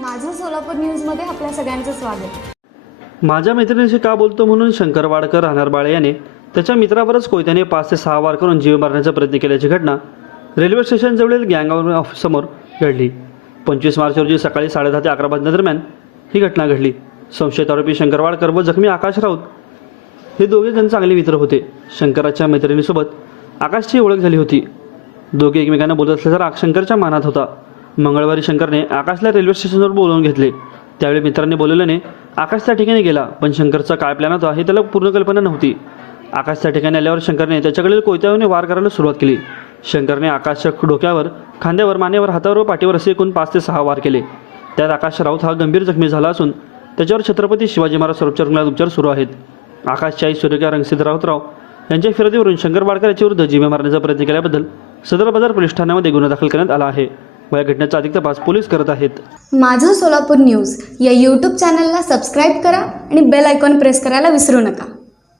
माझं सोलापूर न्यूजमध्ये आपल्या सगळ्यांचं स्वागत. माझ्या मैत्रिणीशी का बोलतो म्हणून शंकर वाडकर राहणार याने त्याच्या मित्रावरच कोयत्याने पाच ते सहा वार करून जीव मारण्याचा प्रयत्न केल्याची घटना रेल्वे स्टेशनजवळील गँगावर ऑफिससमोर घडली. पंचवीस मार्च रोजी सकाळी साडेदहा ते अकरा वाजल्या दरम्यान ही घटना घडली. संशयित आरोपी शंकर वाडकर व जखमी आकाश राऊत हे दोघे जण चांगले मित्र होते. शंकराच्या मैत्रिणीसोबत आकाशची ओळख झाली होती. दोघे एकमेकांना बोलत असल्याचा राग शंकरच्या मानात होता. मंगळवारी शंकरने आकाशला रेल्वे स्टेशनवर बोलवून घेतले. त्यावेळी मित्रांनी बोलवल्याने आकाश त्या ठिकाणी गेला पण शंकरचा काय प्लॅन होता हे त्याला पूर्ण कल्पना नव्हती. आकाश त्या ठिकाणी आल्यावर शंकरने त्याच्याकडील कोयत्याने वार करायला सुरुवात केली. शंकरने आकाशच्या डोक्यावर खांद्यावर मानेवर हातावर व पाठीवर असे एकूण पाच ते सहा वार केले. त्यात आकाश राऊत हा गंभीर जखमी झाला असून त्याच्यावर छत्रपती शिवाजी महाराज सर्वोपचार रुग्णालयात उपचार सुरू आहेत. आकाशच्या आई सूर्यका रंगसिद्ध राऊतराव यांच्या फिरतीवरून शंकर वाडकर याच्या विरुद्ध जीवे मारण्याचा प्रयत्न केल्याबद्दल सदर बाजार पोलीस ठाण्यामध्ये गुन्हा दाखल करण्यात आला आहे. या घटनेचा अधिक तपास पोलीस करत आहेत. माझं सोलापूर न्यूज या यूट्यूब चॅनलला सबस्क्राईब करा आणि बेल आयकॉन प्रेस करायला विसरू नका.